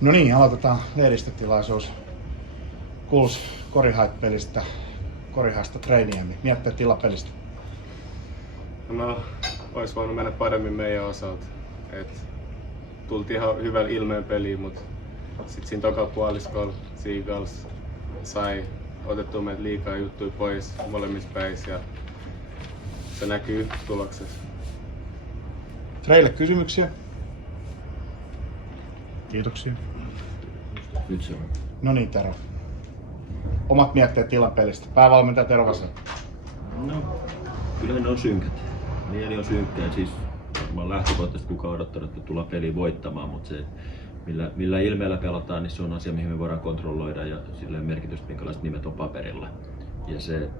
No niin, aloitetaan lehdistötilaisuus KuLS Korihait-pelistä, Korihaista treeniä. Miettii tilapelistä. No, olisi voinut mennä paremmin meidän osalta. Tultiin ihan hyvällä ilmeen peliin, mutta sitten siinä toka puoliskolla Seagulls sai otettua meitä liikaa juttuja pois molemmissa päissä ja se näkyy tuloksessa. Treille kysymyksiä? Kiitoksia. Nyt se on. No niin, Tero. Omat mietteet tilapelistä. Päävalmentaja Tero Vasara. No, kyllä ne on synkät. Mieli on synkkä. Siis varmaan lähtökohtaisesti kukaan odottanut, että tullaan peliin voittamaan, mutta se millä ilmeellä pelataan, niin se on asia, mihin me voidaan kontrolloida ja sillä merkitystä, minkälaiset nimet on paperilla. Ja se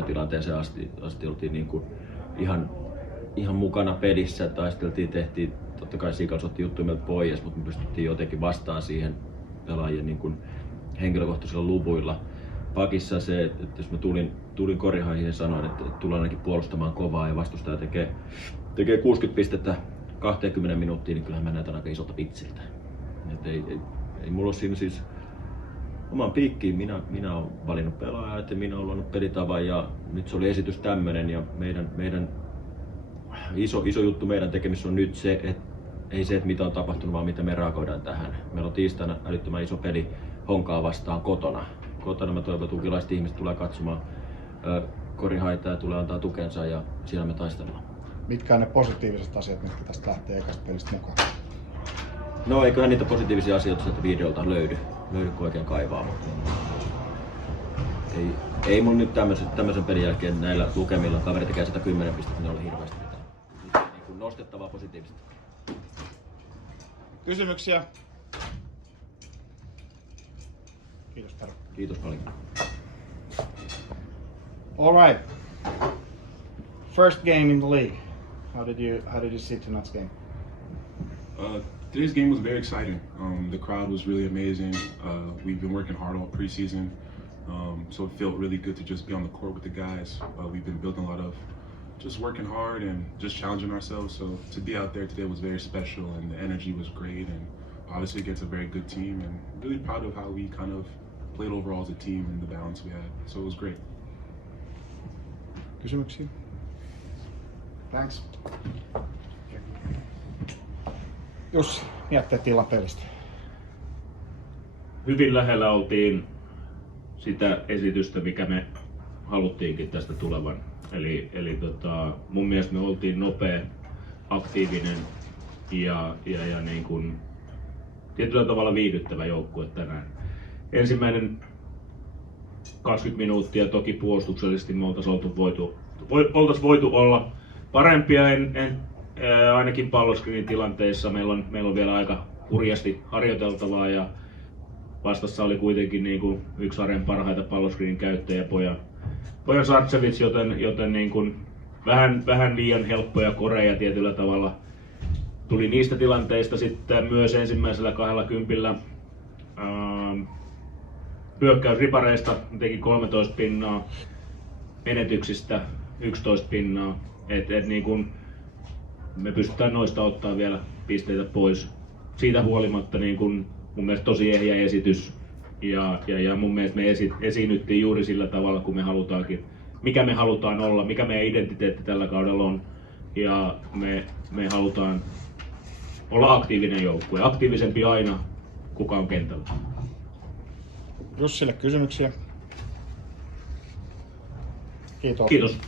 36-33 tilanteeseen asti oltiin niin kuin ihan mukana pelissä, taisteltiin, tehtiin, totta kai Seagulls otti juttuja meiltä pois, mutta me pystyttiin jotenkin vastaan siihen pelaajien niin kuin henkilökohtaisilla luvuilla. Pakissa se, että jos mä tulin Korihaihin ja sanoin, että tullaan ainakin puolustamaan kovaa ja vastustaja tekee 60 pistettä 20 minuuttia, niin kyllähän mä näytän aika isolta vitsiltä. Ei mulla ole siinä siis oman piikkiin, minä olen valinnut pelaajaa, että minä olen luonut pelitavan ja nyt se oli esitys tämmönen ja meidän iso juttu meidän tekemisessä on nyt se, että ei se, että mitä on tapahtunut, vaan mitä me reagoidaan tähän. Meillä on tiistaina älyttömän iso peli Honkaa vastaan kotona. Kotona mä toivon, että tukilaiset ihmiset tulee katsomaan Korihaita ja tulee antaa tukensa ja siellä me taistellaan. Mitkä on ne positiiviset asiat, mitkä tästä lähtee ekasta pelistä mukaan? No eiköhän niitä positiivisia asioita sieltä videolta löydy kun oikein kaivaa. Ei mun nyt tämmöisen pelin jälkeen näillä lukemilla kaveri tekee 110 pistettä, niin ole hirveästi mitään. Niin nostettavaa positiivista. Kysymyksiä? Kiitos, Tero. Kiitos paljon. All right. First game in the league. How did you see tonight's game? Today's game was very exciting. The crowd was really amazing. We've been working hard all preseason, so it felt really good to just be on the court with the guys. We've been building a lot of just working hard and just challenging ourselves. So to be out there today was very special, and the energy was great. And obviously against a very good team, and really proud of how we kind of played overall as a team and the balance we had. So it was great. Kysymyksiä? Thanks. Jussi, miettii tilapelistä. Hyvin lähellä oltiin sitä esitystä, mikä me haluttiinkin tästä tulevan. Eli mun mielestä me oltiin nopea, aktiivinen ja niin kuin tietyllä tavalla viihdyttävä joukkue tänään. Ensimmäinen 20 minuuttia toki puolustuksellisesti me oltaisiin voitu olla parempia ainakin palloskriinin tilanteissa. Meillä on vielä aika hurjasti harjoiteltavaa ja vastassa oli kuitenkin niin kuin yksi sarjan parhaita palloskriinin käyttäjiä Pojan Sarcevic, joten niin kuin vähän liian helppoja koreja tietyllä tavalla. Tuli niistä tilanteista sitten myös ensimmäisellä 20 hyökkäysripareista teki 13 pinnaa, menetyksistä 11 pinnaa. Niin kuin me pystytään noista ottaa vielä pisteitä pois. Siitä huolimatta niin kun mun mielestä tosi ehjä esitys ja mun mielestä me esiinnyttiin juuri sillä tavalla kuin me halutaankin. Mikä me halutaan olla, mikä meidän identiteetti tällä kaudella on ja me halutaan olla aktiivinen joukkue. Aktiivisempi aina, kuka on kentällä. Jussille kysymyksiä? Kiitos. Kiitos.